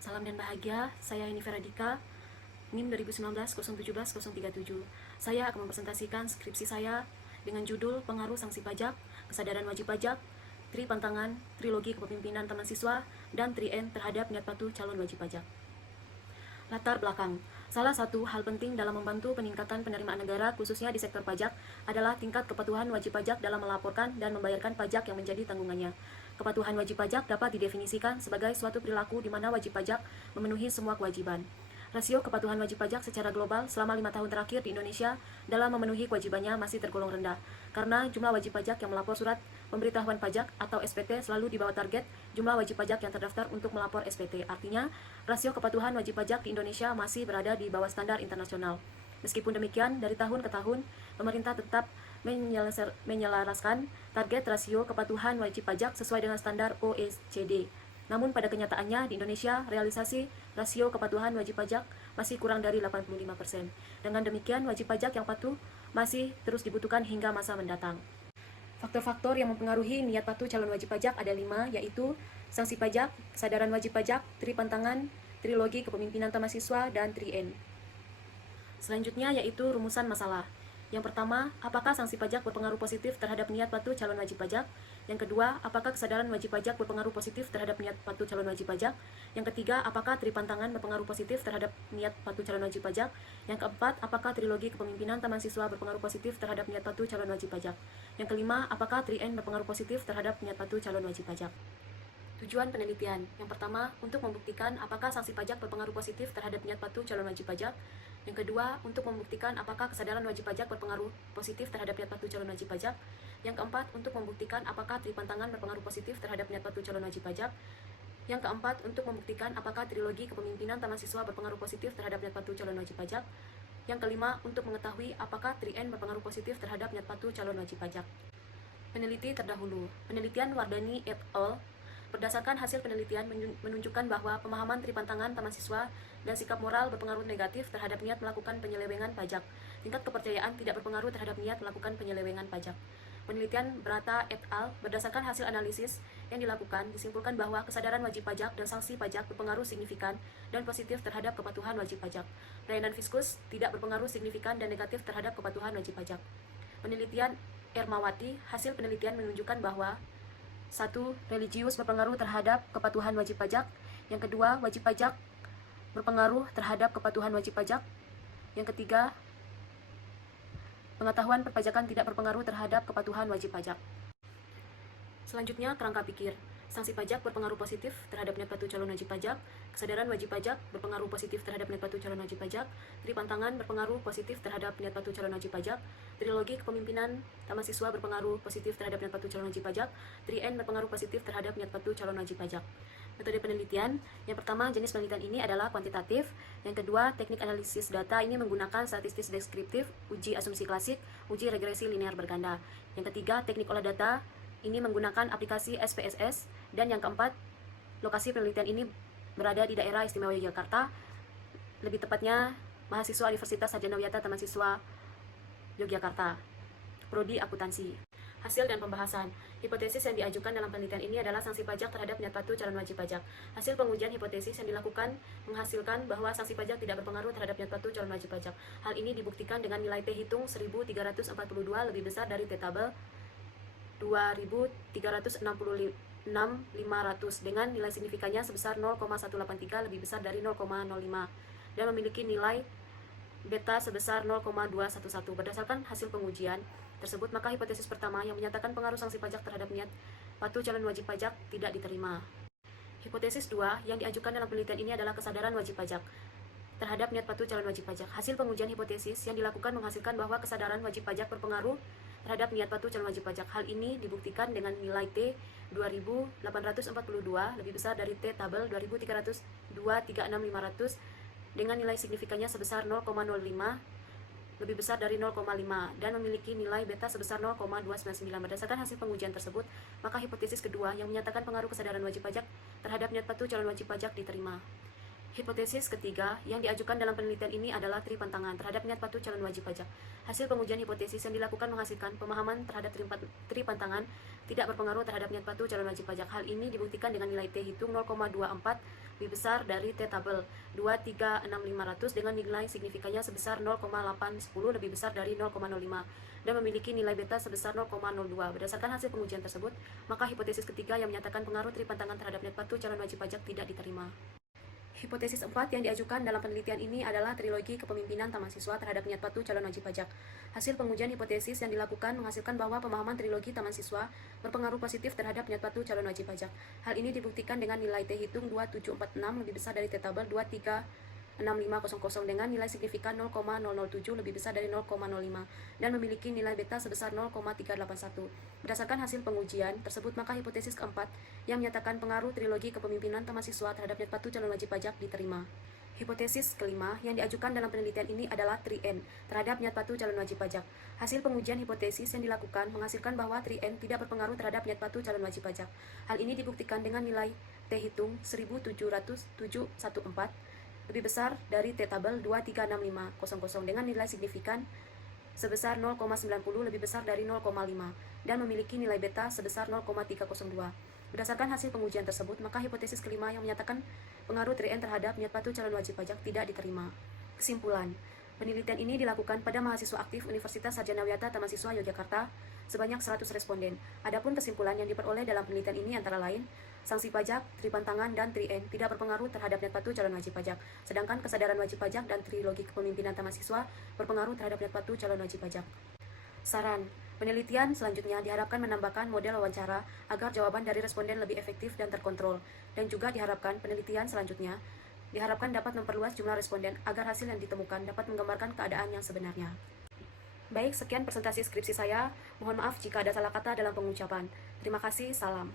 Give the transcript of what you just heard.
Salam dan bahagia, saya Yeni Feradika, NIM 2019-017-037. Saya akan mempresentasikan skripsi saya dengan judul Pengaruh Sanksi Pajak, Kesadaran Wajib Pajak, Tri Pantangan, Trilogi Kepemimpinan Taman Siswa, dan Tri N terhadap niat patuh calon wajib pajak. Latar belakang. Salah satu hal penting dalam membantu peningkatan penerimaan negara, khususnya di sektor pajak, adalah tingkat kepatuhan wajib pajak dalam melaporkan dan membayarkan pajak yang menjadi tanggungannya. Kepatuhan wajib pajak dapat didefinisikan sebagai suatu perilaku di mana wajib pajak memenuhi semua kewajiban. Rasio kepatuhan wajib pajak secara global selama 5 tahun terakhir di Indonesia dalam memenuhi kewajibannya masih tergolong rendah, karena jumlah wajib pajak yang melapor surat pemberitahuan pajak atau SPT selalu di bawah target jumlah wajib pajak yang terdaftar untuk melapor SPT. Artinya, rasio kepatuhan wajib pajak di Indonesia masih berada di bawah standar internasional. Meskipun demikian, dari tahun ke tahun, pemerintah tetap menyelaraskan target rasio kepatuhan wajib pajak sesuai dengan standar OECD. Namun pada kenyataannya di Indonesia, realisasi rasio kepatuhan wajib pajak masih kurang dari 85%. Dengan demikian, wajib pajak yang patuh masih terus dibutuhkan hingga masa mendatang. Faktor-faktor yang mempengaruhi niat patuh calon wajib pajak ada 5, yaitu sanksi pajak, kesadaran wajib pajak, tri pantangan, trilogi kepemimpinan taman siswa, dan tri N. Selanjutnya yaitu rumusan masalah. Yang pertama, apakah sanksi pajak berpengaruh positif terhadap niat patuh calon wajib pajak? Yang kedua, apakah kesadaran wajib pajak berpengaruh positif terhadap niat patuh calon wajib pajak? Yang ketiga, apakah tri pantangan berpengaruh positif terhadap niat patuh calon wajib pajak? Yang keempat, apakah trilogi kepemimpinan taman siswa berpengaruh positif terhadap niat patuh calon wajib pajak? Yang kelima, apakah tri N berpengaruh positif terhadap niat patuh calon wajib pajak? Tujuan penelitian. Yang pertama, untuk membuktikan apakah sanksi pajak berpengaruh positif terhadap niat patuh calon wajib pajak. Yang kedua, untuk membuktikan apakah kesadaran wajib pajak berpengaruh positif terhadap niat patuh calon wajib pajak. Yang keempat, untuk membuktikan apakah tri pantangan berpengaruh positif terhadap niat patuh calon wajib pajak. Yang keempat, untuk membuktikan apakah trilogi kepemimpinan taman siswa berpengaruh positif terhadap niat patuh calon wajib pajak. Yang kelima, untuk mengetahui apakah tri N berpengaruh positif terhadap niat patuh calon wajib pajak. Peneliti terdahulu. Penelitian Wardani et al. Berdasarkan hasil penelitian menunjukkan bahwa pemahaman tri pantangan taman siswa dan sikap moral berpengaruh negatif terhadap niat melakukan penyelewengan pajak. Tingkat kepercayaan tidak berpengaruh terhadap niat melakukan penyelewengan pajak. Penelitian Brata et al. Berdasarkan hasil analisis yang dilakukan, disimpulkan bahwa kesadaran wajib pajak dan sanksi pajak berpengaruh signifikan dan positif terhadap kepatuhan wajib pajak. Layanan fiskus tidak berpengaruh signifikan dan negatif terhadap kepatuhan wajib pajak. Penelitian Ermawati, hasil penelitian menunjukkan bahwa 1. Religius berpengaruh terhadap kepatuhan wajib pajak. Yang kedua, wajib pajak berpengaruh terhadap kepatuhan wajib pajak. Yang ketiga, pengetahuan perpajakan tidak berpengaruh terhadap kepatuhan wajib pajak. Selanjutnya, kerangka pikir. Sanksi pajak berpengaruh positif terhadap niat patuh calon wajib pajak. Kesadaran wajib pajak berpengaruh positif terhadap niat patuh calon wajib pajak. Tri pantangan berpengaruh positif terhadap niat patuh calon wajib pajak. Trilogi kepemimpinan taman siswa berpengaruh positif terhadap niat patuh calon wajib pajak. Tri N berpengaruh positif terhadap niat patuh calon wajib pajak. Metode penelitian. Yang pertama, jenis penelitian ini adalah kuantitatif. Yang kedua, teknik analisis data ini menggunakan statistik deskriptif, uji asumsi klasik, uji regresi linear berganda. Yang ketiga, teknik olah data ini menggunakan aplikasi SPSS. Dan yang keempat, lokasi penelitian ini berada di daerah istimewa Yogyakarta, lebih tepatnya mahasiswa Universitas Sarjana Wiyata Taman Siswa Yogyakarta, Prodi Akuntansi. Hasil dan pembahasan. Hipotesis yang diajukan dalam penelitian ini adalah sanksi pajak terhadap niat patuh calon wajib pajak. Hasil pengujian hipotesis yang dilakukan menghasilkan bahwa sanksi pajak tidak berpengaruh terhadap niat patuh calon wajib pajak. Hal ini dibuktikan dengan nilai T hitung 1342 lebih besar dari T tabel 2366.500 dengan nilai signifikannya sebesar 0,183 lebih besar dari 0,05 dan memiliki nilai beta sebesar 0,211. Berdasarkan hasil pengujian tersebut, maka hipotesis pertama yang menyatakan pengaruh sanksi pajak terhadap niat patuh calon wajib pajak tidak diterima. Hipotesis 2 yang diajukan dalam penelitian ini adalah kesadaran wajib pajak terhadap niat patuh calon wajib pajak. Hasil pengujian hipotesis yang dilakukan menghasilkan bahwa kesadaran wajib pajak berpengaruh terhadap niat patuh calon wajib pajak. Hal ini dibuktikan dengan nilai T 2842 lebih besar dari T tabel 2362.36500 dengan nilai signifikannya sebesar 0,05 lebih besar dari 0,5 dan memiliki nilai beta sebesar 0,299. Berdasarkan hasil pengujian tersebut, maka hipotesis kedua yang menyatakan pengaruh kesadaran wajib pajak terhadap niat patuh calon wajib pajak diterima. Hipotesis ketiga yang diajukan dalam penelitian ini adalah tripantangan terhadap niat patuh calon wajib pajak. Hasil pengujian hipotesis yang dilakukan menghasilkan pemahaman terhadap tripantangan tidak berpengaruh terhadap niat patuh calon wajib pajak. Hal ini dibuktikan dengan nilai T hitung 0,24 lebih besar dari T tabel 236.500 dengan nilai signifikannya sebesar 0,810 lebih besar dari 0,05 dan memiliki nilai beta sebesar 0,02. Berdasarkan hasil pengujian tersebut, maka hipotesis ketiga yang menyatakan pengaruh tripantangan terhadap niat patuh calon wajib pajak tidak diterima. Hipotesis 4 yang diajukan dalam penelitian ini adalah trilogi kepemimpinan taman siswa terhadap niat patuh calon wajib pajak. Hasil pengujian hipotesis yang dilakukan menghasilkan bahwa pemahaman trilogi taman siswa berpengaruh positif terhadap niat patuh calon wajib pajak. Hal ini dibuktikan dengan nilai T hitung 2746 lebih besar dari T tabel 236.500 dengan nilai signifikan 0,007 lebih besar dari 0,05 dan memiliki nilai beta sebesar 0,381. Berdasarkan hasil pengujian tersebut, maka hipotesis keempat yang menyatakan pengaruh trilogi kepemimpinan taman siswa terhadap niat patuh calon wajib pajak diterima. Hipotesis kelima yang diajukan dalam penelitian ini adalah 3N terhadap niat patuh calon wajib pajak. Hasil pengujian hipotesis yang dilakukan menghasilkan bahwa 3N tidak berpengaruh terhadap niat patuh calon wajib pajak. Hal ini dibuktikan dengan nilai T hitung 1.70714 lebih besar dari T tabel 236.500 dengan nilai signifikan sebesar 0,90 lebih besar dari 0,5 dan memiliki nilai beta sebesar 0,302. Berdasarkan hasil pengujian tersebut, maka hipotesis kelima yang menyatakan pengaruh 3N terhadap niat patuh calon wajib pajak tidak diterima. Kesimpulan, penelitian ini dilakukan pada mahasiswa aktif Universitas Sarjana Wiyata Tamasiswa Yogyakarta sebanyak 100 responden. Adapun kesimpulan yang diperoleh dalam penelitian ini antara lain, sanksi pajak, tripantangan, dan 3N tidak berpengaruh terhadap niat patuh calon wajib pajak, sedangkan kesadaran wajib pajak dan trilogi kepemimpinan taman siswa berpengaruh terhadap niat patuh calon wajib pajak. Saran, penelitian selanjutnya diharapkan menambahkan model wawancara agar jawaban dari responden lebih efektif dan terkontrol, dan juga diharapkan penelitian selanjutnya diharapkan dapat memperluas jumlah responden agar hasil yang ditemukan dapat menggambarkan keadaan yang sebenarnya. Baik, sekian presentasi skripsi saya. Mohon maaf jika ada salah kata dalam pengucapan. Terima kasih, salam.